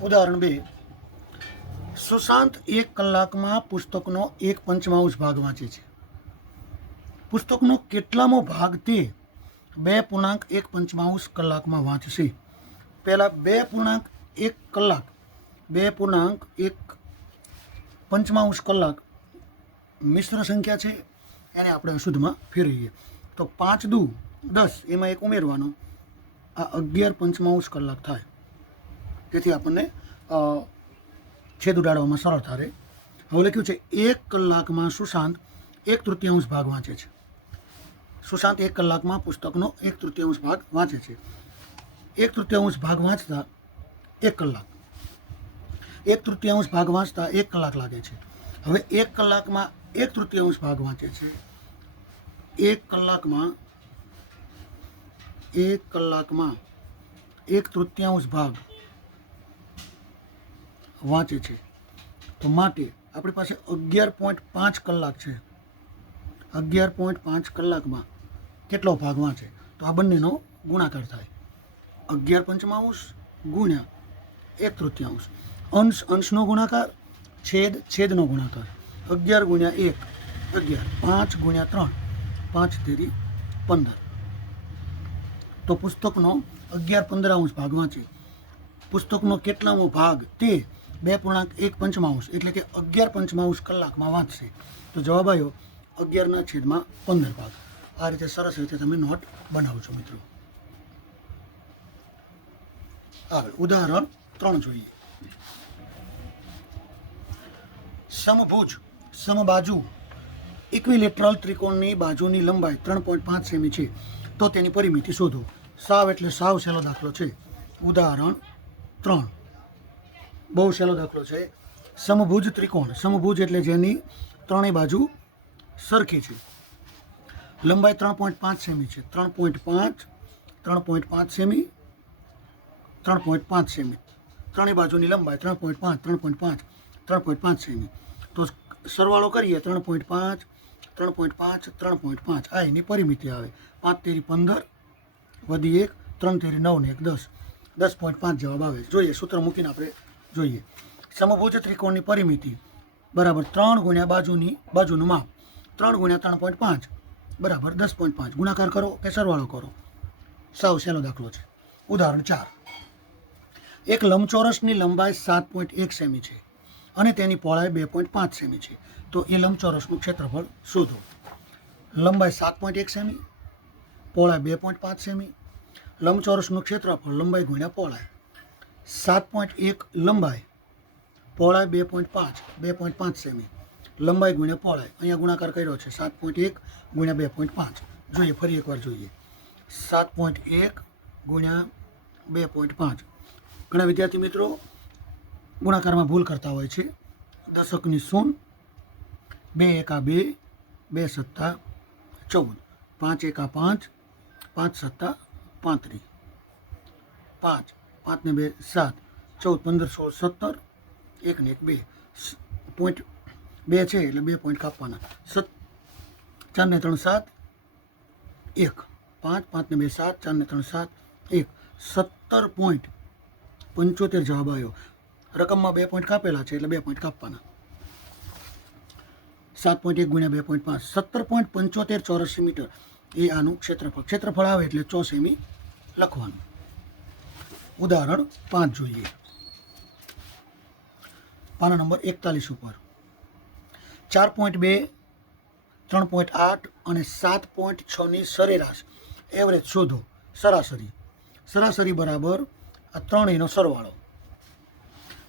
ઉદાહરણ 2, સુશાંત 1 કલાકમાં પુસ્તકનો 1/5 ભાગ વાંચે છે. પુસ્તકનો કેટલામો ભાગ તે 2.1/5 કલાકમાં વાંચશે? પહેલાં 2.1 કલાક 2.1/5 કલાક મિશ્ર સંખ્યા છે, એને આપણે અશુદ્ધમાં ફેરવીએ તો 5 દુ 10, એમાં એક ઉમેરવાનો, આ 11/5 કલાક થાય. તેથી આપણને છેદ ઉડાડવામાં સરળતા રહે. હવે લખ્યું છે 1 કલાકમાં સુશાંત 1/3 ભાગ વાંચે છે. સુશાંત 1 કલાકમાં પુસ્તકનો 1/3 ભાગ વાંચે છે. 1/3 ભાગ વાંચતા 1 કલાક, 1/3 ભાગ વાંચતા 1 કલાક લાગે છે. હવે 1 કલાકમાં 1/3 ભાગ વાંચે છે. 1 કલાકમાં 1/3 ભાગ વાંચે છે, તો માટે આપણી પાસે 11.5 કલાક છે. 11.5 કલાકમાં કેટલો ભાગ વાંચે? તો આ બંનેનો ગુણાકાર થાય. 11/5 ગુણ્યા 1/3. અંશનો ગુણાકાર, છેદનો ગુણાકાર. 11 ગુણ્યા 1 11, 5 ગુણ્યા 3 5 તેરી 15. તો પુસ્તકનો 11/15 ભાગ વાંચે. પુસ્તકનો કેટલામો ભાગ તે 2.1/5 એટલે કે 11/5 કલાકમાં વાંચશે. તો જવાબ આવ્યો 11/15 ભાગ. આ રીતે સરસ રીતે તમે નોટ બનાવજો મિત્રો. આગળ ઉદાહરણ 3 જોઈએ. સમબાજુ ઇક્વિલેટરલ ત્રિકોણની બાજુની લંબાઈ 3.5 સેમી છે, તો તેની પરિમિતિ શોધો. સાવ એટલે સાવ સહેલો દાખલો છે. ઉદાહરણ 3 બહુ સહેલો દાખલો છે. સમભુજ ત્રિકોણ, સમભુજ એટલે જેની ત્રણેય બાજુ સરખી છે. લંબાઈ 3.5 સેમી છે. 3.5 સેમી, 3.5 સેમી. ત્રણેય બાજુની લંબાઈ 3.5 સેમી. તો સરવાળો કરીએ 3.5 આ એની પરિમિતિ આવે. 5 તેરી 15 વધી 1, 3 તેરી 9 ને 1 10, 10.5 જવાબ આવે. જોઈએ સૂત્ર મૂકીને આપણે જોઈએ. સમભુજ ત્રિકોણની પરિમિતિ બરાબર 3 ગુણ્યા બાજુનું માપ, 3 ગુણ્યા 3.5 બરાબર 10.5. ગુણાકાર કરો કે સરવાળો કરો, સાવ સહેલો દાખલો છે. ઉદાહરણ 4, એક લંબચોરસની લંબાઈ 7.1 સેમી છે અને તેની પહોળાઈ 2.5 સેમી છે, તો એ લંબચોરસનું ક્ષેત્રફળ શોધો. લંબાઈ 7.1 સેમી, પહોળાઈ 2.5 સેમી. લંબચોરસનું ક્ષેત્રફળ લંબાઈ ગુણ્યા પહોળાઈ. 7.1 લંબાઈ, પહોળાઈ 2.5 સેમી. લંબાઈ ગુણ્યા પહોળાઈ, અહીંયા ગુણાકાર કર્યો છે 7.1 ગુણ્યા 2.5. જોઈએ ફરી એકવાર જોઈએ. 7.1 ગુણ્યા 2.5. ઘણા વિદ્યાર્થી મિત્રો ગુણાકારમાં ભૂલ કરતા હોય છે. દશકની 0, 2 એકા 2, 2 સત્તા 14, 5 એકા 5, 5 સત્તા 35, 5 ને 2 7, 14 15 16 17, 1 ને 1 2. પોઈન્ટ 2 છે એટલે 2 પોઈન્ટ કાપવાના. 4 ને 3 7, 1, 5 ને 2 7, 4 ને 3 7, 1, 17.75 જવાબ આવ્યો. રકમમાં 2 પોઈન્ટ કાપેલા છે એટલે 2 પોઈન્ટ કાપવાના. 7.1 ગુણ્યા 2.5, 17.75 ચોરસ મીટર એ આનું ક્ષેત્રફળ. ક્ષેત્રફળ આવે એટલે 100 સેમી લખવાનું. ઉદાહરણ 5 જોઈએ. પાના નંબર 41 ઉપર 4.2, 3.8 અને 7.6ની સરેરાશ એવરેજ શોધો. સરાસરી બરાબર આ ત્રણેયનો સરવાળો.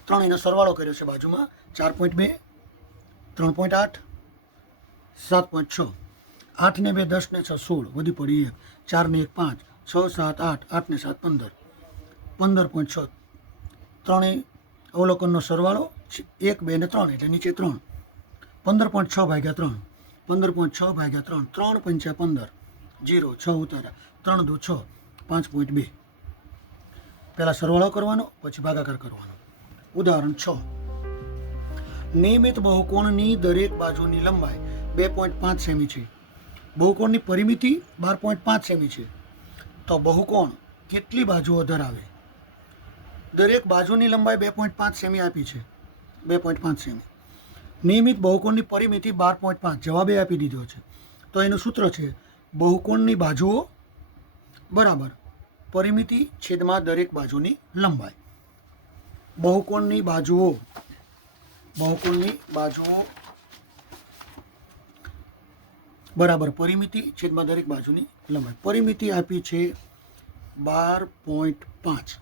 ત્રણેયનો સરવાળો કર્યો છે બાજુમાં. 4.2, 3.8, 7.6. 8 ને 2 10 ને 6 16, વધી પડી 1, 4 ને 1 5, 6 7 8, 8 ને 7 15, 15.6. ત્રણેય અવલોકનનો સરવાળો 1 2 ને 3 એટલે નીચે 3. 15.6 ભાગ્યા 3, 15.6 ભાગ્યા 3, 3 પંચા 15, 0 6 ઉતારા, 3 દુ 6, 5.2. પહેલાં સરવાળો કરવાનો પછી ભાગાકાર કરવાનો. ઉદાહરણ 6, નિયમિત બહુકોણની દરેક બાજુની લંબાઈ 2.5 સેમી છે. બહુકોણની પરિમિતિ 12.5 સેમી છે. તો બહુકોણ કેટલી બાજુઓ ધરાવે? દરેક બાજુની લંબાઈ 2.5 સેમી આપી છે, 2.5 સેમી. નિયમિત બહુકોણની પરિમિતિ 12.5, જવાબે આપી દીધો છે. તો એનું સૂત્ર છે બહુકોણની બાજુઓ બરાબર પરિમિતિ છેદમાં દરેક બાજુની લંબાઈ. બહુકોણની બાજુઓ બરાબર પરિમિતિ છેદમાં દરેક બાજુની લંબાઈ. પરિમિતિ આપી છે 12.5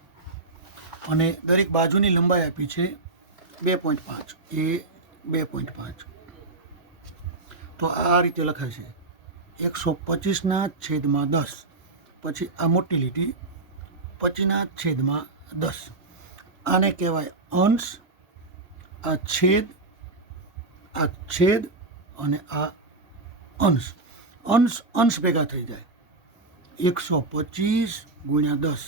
અને દરેક બાજુની લંબાઈ આપી છે 2.5, એ 2.5. તો આ રીતે લખાય છે 125/10, પછી આ મોટી લીટી 25/10. આને કહેવાય અંશ, આ છેદ અને આ અંશ. અંશ ભેગા થઈ જાય 125/10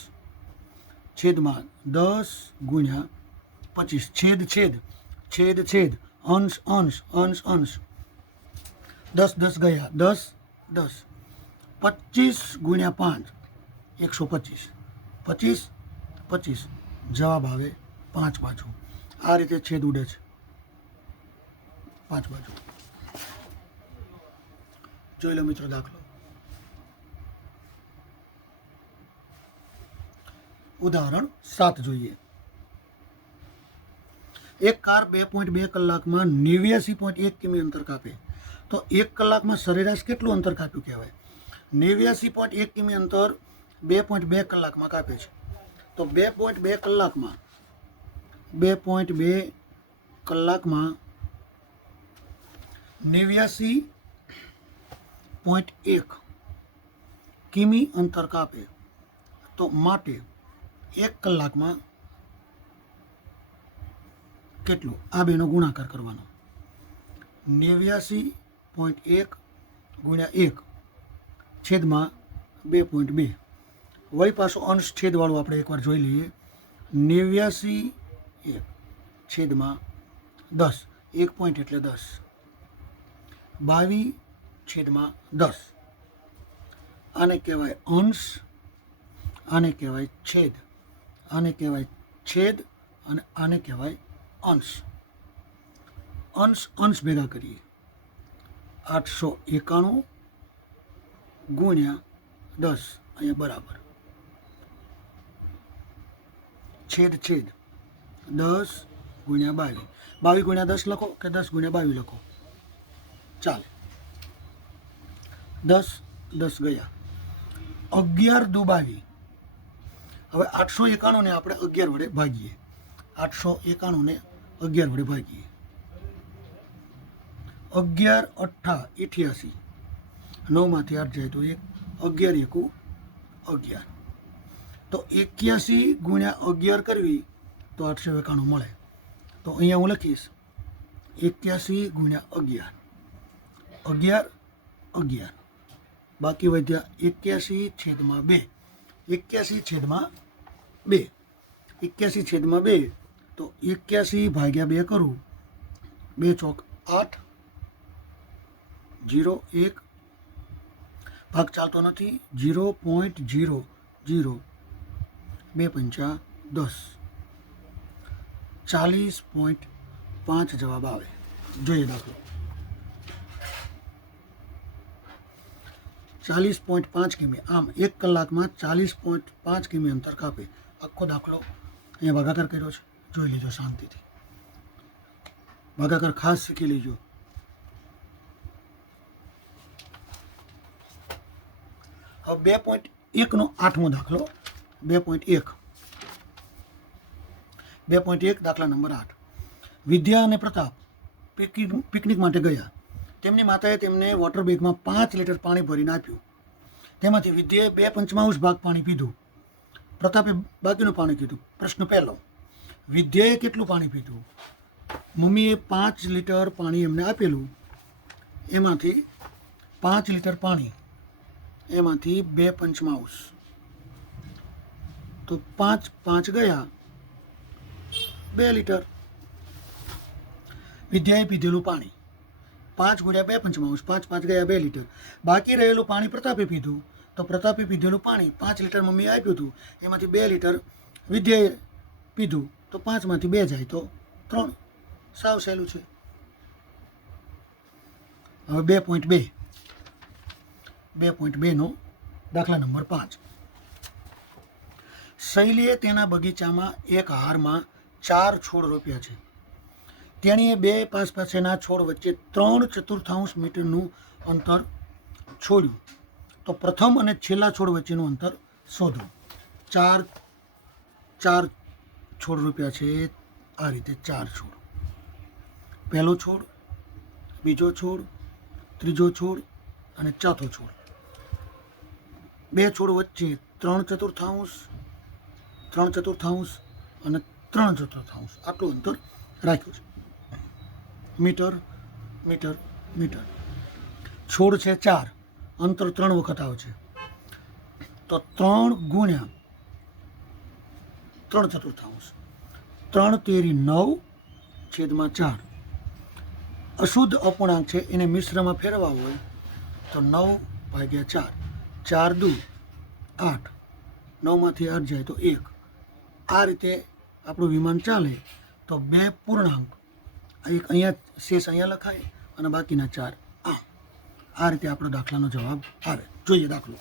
છેદમાં 10/25, છેદ અંશ 10 ગયા 10 25/5 125 25 જવાબ આવે 5 બાજુ. આ રીતે છેદ ઉડે છે 5 બાજુ. જોઈ લો મિત્રો દાખલો. ઉદાહરણ 7 જોઈએ. એક કાર 2.2 કલાકમાં 89.1 કિમી અંતર કાપે તો 1 કલાકમાં સરેરાશ કેટલું અંતર કાપ્યું કહેવાય? 89.1 કિમી અંતર 2.2 કલાકમાં કાપે છે. તો 2.2 કલાકમાં 89.1 કિમી અંતર કાપે તો માટે 1 કલાકમાં કેટલું? આ બેનો ગુણાકાર કરવાનો. 89.1 ગુણ્યા 1 છેદમાં 2.2. વળી પાછો અંશ છેદવાળું આપણે એકવાર જોઈ લઈએ. 89 છેદમાં 10, 1 પોઈન્ટ એટલે 10, 22/10. આને કહેવાય અંશ, આને કહેવાય છેદ, આને કહેવાય છેદ અને આને કહેવાય અંશ. અંશ ભેગા કરીએ 891 ગુણ્યા 10 અહીંયા બરાબર છેદ 10 ગુણ્યા 22. 22 ગુણ્યા 10 લખો કે 10 ગુણ્યા 22 લખો, ચાલે. 10 ગયા 11/22. હવે 891 ને આપણે 11 વડે ભાગીએ. 891 ને 11 વડે ભાગીએ. 11 8 88, 9માંથી 8 જાય તો 11 1 11. તો 81 ગુણ્યા 11 કરવી તો 891 મળે. તો અહીંયા હું લખીશ 81 ગુણ્યા 11, 11. બાકી વધ્યા 81/2. 81/2. 81/2 તો 81/2 કરું. 2 ચોક 8, 0 1 ભાગ ચાલતો નથી. 0.00 2 પંચા 10, 40.5 જવાબ આવે. જોઈએ દાખલો. 40.5 કિમી. આમ 1 કલાકમાં 40.5 કિમી અંતર કાપે. આખો દાખલો અહીંયા ભાગાકાર કર્યો છે, જોઈ લેજો શાંતિથી. ભાગાકાર ખાસ શીખી લેજો. હવે 2.1 નો 8મો દાખલો. 2.1 દાખલા નંબર 8. વિદ્યા અને પ્રતાપ પિકનિક માટે ગયા. તેમની માતાએ તેમને વોટર બેગમાં 5 લીટર પાણી ભરીને આપ્યું. તેમાંથી વિદ્યાએ 2/5 ભાગ પાણી પીધું, પ્રતાપે બાકીનું પાણી પીધું. પ્રશ્ન પહેલો, વિદ્યાએ કેટલું પાણી પીધું? મમ્મીએ 5 લીટર પાણી એમને આપેલું, એમાંથી 5 લીટર પાણી, એમાંથી 2/5 તો 5 ગયા 2 લીટર. વિદ્યાએ પીધેલું પાણી 5 ગુણ્યા 2/5, 5 ગયા 2 લીટર. બાકી રહેલું પાણી પ્રતાપે પીધું, તો પ્રતાપે પીધેલું પાણી 5 લીટર મમ્મીએ આપ્યું હતું, એમાંથી 2 લીટર વિદ્યાએ પીધું તો 5માંથી 2 જાય તો 3. સાવ સહેલું છે. હવે 2.2નો દાખલા નંબર 5. શૈલીએ તેના બગીચામાં એક હારમાં 4 છોડ રોપ્યા છે. તેણીએ 2 પાસેના છોડ વચ્ચે 3/4 મીટરનું અંતર છોડ્યું. તો પ્રથમ અને છેલ્લા છોડ વચ્ચેનું અંતર શોધો. 4 છોડ રોપ્યા છે. આ રીતે 4 છોડ. પહેલો છોડ, બીજો છોડ, ત્રીજો છોડ અને ચોથો છોડ. 2 છોડ વચ્ચે 3/4 અને 3/4 આટલું અંતર રાખ્યું છે. Metre metre metre. છોડ છે 4, અંતર 3 વખત આવે છે. તો 3 ગુણ્યા 3/4. 3 તેરી 9/4. અશુદ્ધ અપૂર્ણાંક છે, એને મિશ્રમાં ફેરવવા હોય તો 9/4. 4 દુ 8, 9માંથી 8 જાય તો 1. આ રીતે આપણું વિમાન ચાલે તો 2 પૂર્ણાંક, એક અહીંયા શેષ અહીંયા લખાય અને બાકીના 4 આ રીતે આપણો દાખલાનો જવાબ આવે. જોઈએ દાખલો.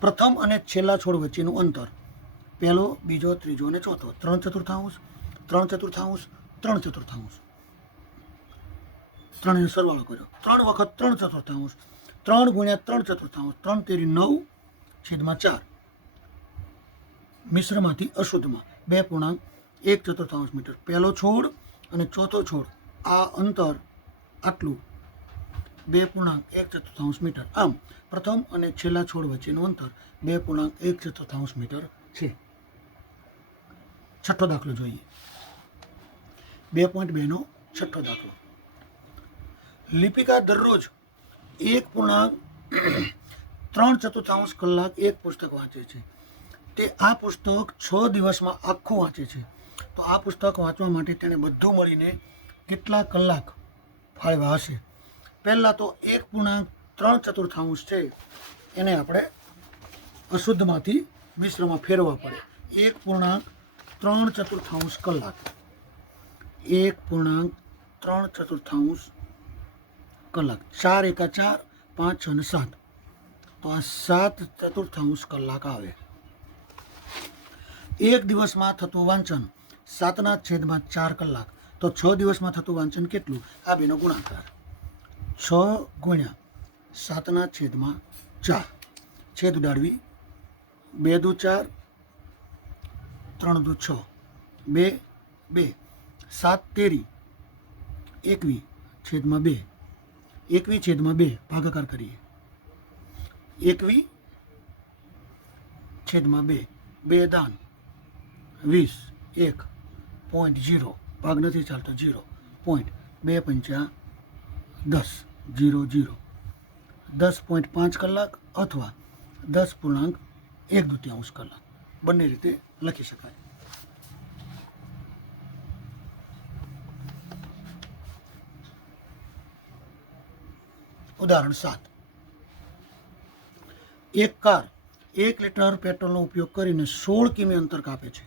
પ્રથમ અને છેલ્લા છોડ વચ્ચેનું અંતર, પહેલો, બીજો, ત્રીજો અને ચોથો. 3/4, 3/4, 3/4. 3નો સરવાળો કર્યો. 3 વખત 3/4. 3 ગુણ્યા 3/4. 3 તેરી 9/4. મિશ્રમાંથી અશુદ્ધમાં 2 પૂર્ણાંક 1/4 મીટર. પહેલો છોડ અને ચોથો છોડ, આ અંતર આટલું 2 પૂર્ણાંક 1/4 મીટર. આમ પ્રથમ અને છેલ્લા છોડ વચ્ચેનું અંતર 2 પૂર્ણાંક 1/4 મીટર છે. છઠ્ઠો દાખલો જોઈએ. 2.2નો છઠ્ઠો દાખલો. લિપિકા દરરોજ 1.3/4 કલાક એક પુસ્તક વાંચે છે. તે આ પુસ્તક 6 દિવસમાં આખું વાંચે છે. તો આ પુસ્તક વાંચવા માટે તેણે બધું મળીને કેટલા કલાક ફાળવ્યા હશે? પહેલાં તો 1.3/4 છે, એને આપણે અશુદ્ધમાંથી મિશ્રમાં ફેરવવા પડે. 1.3/4 કલાક. 1.3/4 કલાક. 4 એકા 4, 5, 6 અને 7. તો આ 7/4 કલાક આવે. એક દિવસમાં થતું વાંચન 7/4 કલાક. તો 6 દિવસમાં થતું વાંચન કેટલું? આ બેનો ગુણાકાર. 6 ગુણ્યા 7/4. છેદ ઉડાડવી. 2 દુ 4, 3 દુ 6, 2 2. 7 તેરી 21/2. 21/2 ભાગાકાર કરીએ. 21/2. 2 દાન 20. 1.0 ભાગ નથી ચાલતો 0. 2 પંચા 10. 0 0. 10.5 કલાક અથવા 10.1/2 કલાક. બંને રીતે લખી શકાય. ઉદાહરણ 7. એક કાર 1 લીટર પેટ્રોલનો ઉપયોગ કરીને 16 કિમી અંતર કાપે છે.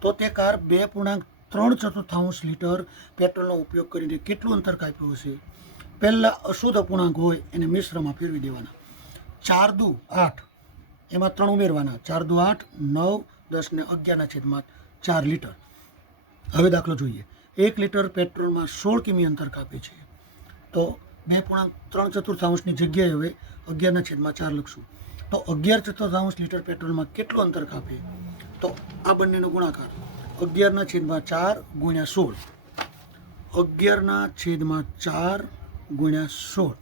તો તે કાર 2.3/4 લીટર પેટ્રોલનો ઉપયોગ કરીને કેટલું અંતર કાપ્યું હશે? પહેલાં અશુદ્ધ અપૂર્ણાંક હોય એને મિશ્રમાં ફેરવી દેવાના. 4 દુ 8, એમાં 3 ઉમેરવાના. 4 દુ 8, 9, 10 ને 11/4 લીટર. હવે દાખલો જોઈએ. 1 લીટર પેટ્રોલમાં 16 કિમી અંતર કાપે છે. તો 2.3/4 જગ્યાએ હવે 11/4 લખશું. તો 11/4 લીટર પેટ્રોલમાં કેટલું અંતર કાપે? તો આ બંનેનો ગુણાકાર. 11/4 ગુણ્યા 16. 11/4 ગુણ્યા 16.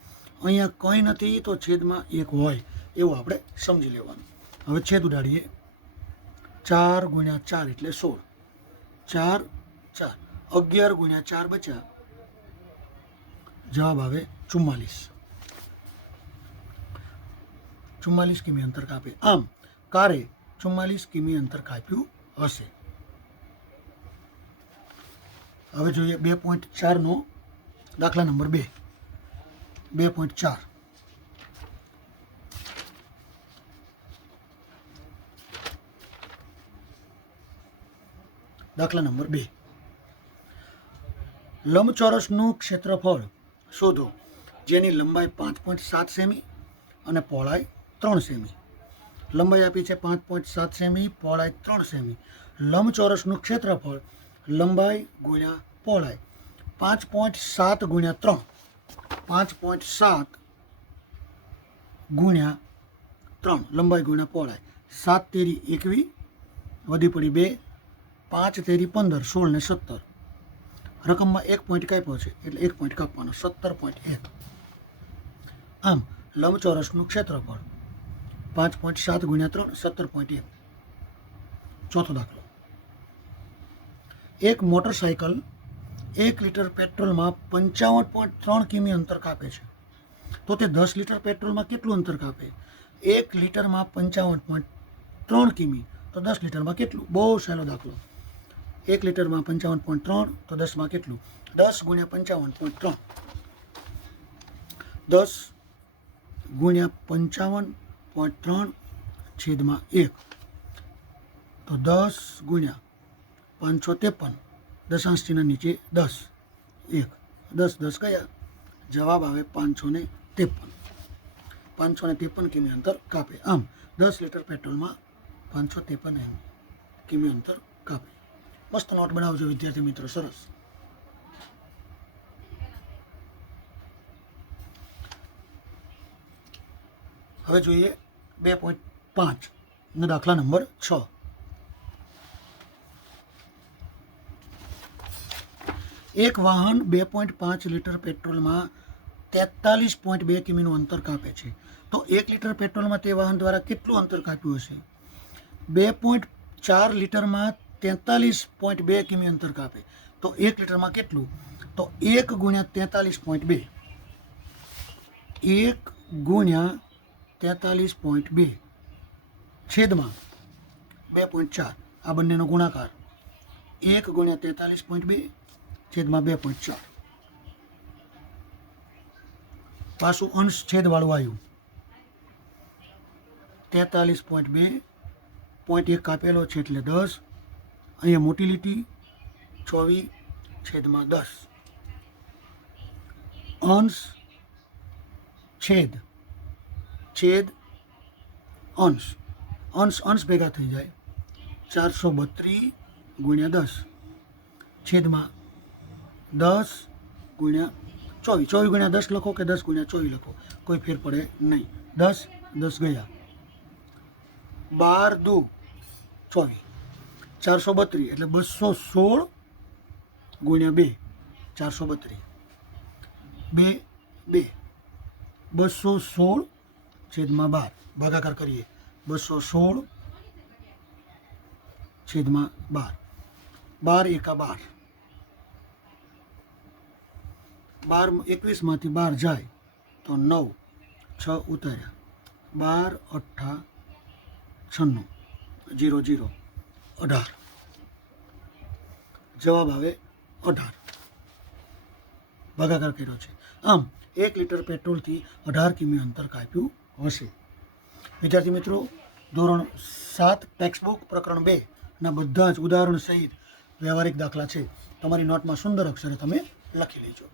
અહીંયા કંઈ નથી તો છેદમાં 1 હોય એવું આપણે સમજી લેવાનું. હવે છેદ ઉડાડીએ. 4 ગુણ્યા 4 એટલે 16. 4 4. 11 ગુણ્યા 4 બચ્યા. જવાબ આવે 44. 44 કિમી અંતર કાપે. આમ કારે 44 કિમી અંતર કાપ્યું હશે. હવે જોઈએ 2.4નો દાખલા નંબર 2. 2.4. દાખલા નંબર 2, લંબચોરસનું ક્ષેત્રફળ શોધો જેની લંબાઈ 5.7 સેમી અને પહોળાઈ 3 સેમી. લંબાઈ આપી છે 5.7 સેમી, પહોળાઈ 3 સેમી. લંબચોરસનું ક્ષેત્રફળ લંબાઈ ગુણ્યા પહોળાઈ 5.7 ગુણ્યા 3, 5.7 ગુણ્યા 3, લંબાઈ ગુણ્યા પહોળાઈ. 7 તેરી 21, વધી પડી 2, 5 તેરી 15, 16 ને 17. રકમમાં 1 પોઈન્ટ કાપ્યો છે એટલે 1 પોઈન્ટ કાપવાનો, 17.1. આમ લંબચોરસનું ક્ષેત્રફળ 5.7 ગુણ્યા 3, 17.1. ચોથો દાખલો, એક મોટરસાયકલ 1 લીટર પેટ્રોલમાં 55.3 કિમી અંતર કાપે છે, તો તે 10 લીટર પેટ્રોલમાં કેટલું અંતર કાપે? 1 લીટરમાં 55.3 કિમી, તો 10 લીટરમાં કેટલું? બહુ સહેલો દાખલો. 1 લીટરમાં 55.3, તો 10માં કેટલું? 10 ગુણ્યા 55.3, 10 ગુણ્યા 55.3 છેદમાં 1, તો 10 ગુણ્યા 553, દશાંશ ચિહ્ન નીચે 10, 1, 10 10 ગયા, જવાબ આવે 553. 553 કિમી અંતર કાપે. આમ 10 લીટર પેટ્રોલમાં 553 કિમી અંતર કાપે. મસ્ત નોટ બનાવજો વિદ્યાર્થી મિત્રો, સરસ. હવે જોઈએ 2.5 નો દાખલા નંબર 6. એક વાહન 2.5 લીટર પેટ્રોલમાં 43.2 કિમીનું અંતર કાપે છે, તો 1 લીટર પેટ્રોલમાં તે વાહન દ્વારા કેટલું અંતર કાપ્યું હશે? 2.4 લીટરમાં 43.2 કિમી અંતર કાપે, તો 1 લીટરમાં કેટલું? તો 1 ગુણ્યા 43.2, 1 ગુણ્યા 43.2 છેદમાં 2.4, આ બંનેનો ગુણાકાર 1 ગુણ્યા 43.2 છેદમાં 2.4. પાછું અંશ છેદવાળું આવ્યું. 43.2, 0.1 કાપેલો છે એટલે 10, અહીંયા મોટી લીટી 24 છેદમાં 10, અંશ છેદ છેદ અંશ, અંશ અંશ ભેગા થઈ જાય 432 ગુણ્યા 10 છેદમાં 10 ગુણ્યા 24. 24 ગુણ્યા 10 લખો કે 10 ગુણ્યા 24 લખો, કોઈ ફેર પડે નહીં. 10 10 ગયા, 12 દુ 24, 432 એટલે 216 ગુણ્યા 2, 432, 2 2, 216 છેદમાં 12, ભાગાકાર કરીએ 216 છેદમાં 12, 12 એકા 12, 12 21માંથી 12 જાય તો 9, 6 ઉતાર્યા, 12 8 96, 0 0, 18. જવાબ આવે 18. ભાગાકાર કર્યો છે. આમ 1 લીટર પેટ્રોલથી 18 કિમી અંતર કાપ્યું હશે. વિદ્યાર્થી મિત્રો, ધોરણ 7 ટેક્સ્ટબુક પ્રકરણ 2 ના બધા જ ઉદાહરણ સહિત વ્યવહારિક દાખલા છે, તમારી નોટમાં સુંદર અક્ષરે તમે લખી લેજો.